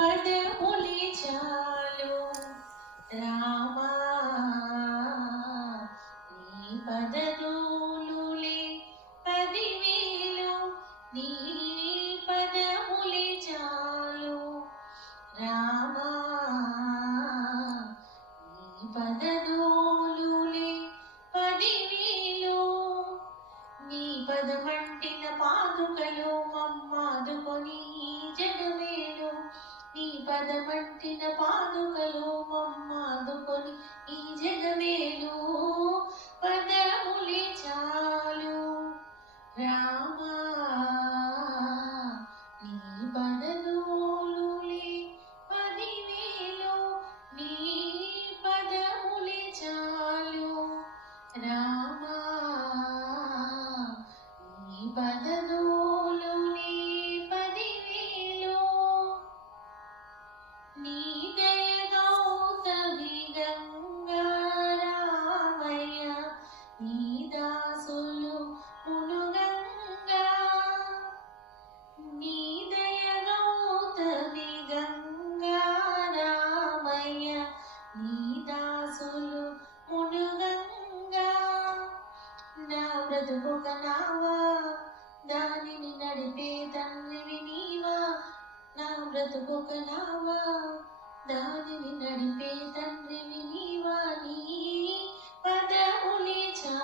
పదములి చాలు. రామా నీ పదదూలులే పదివేలు. నీ పదములి చాలు. రామా నీ పదదూలులే పదివేలు. నీ పదమంటిన పాదుకలు నీ పదమంటిన బ్రతుకుక నావా దానిని నడిపే తండ్రివి నీవా? నా బ్రతుకుక నావా దానిని నడిపే తండ్రివి నీవా? నీ పదములే చా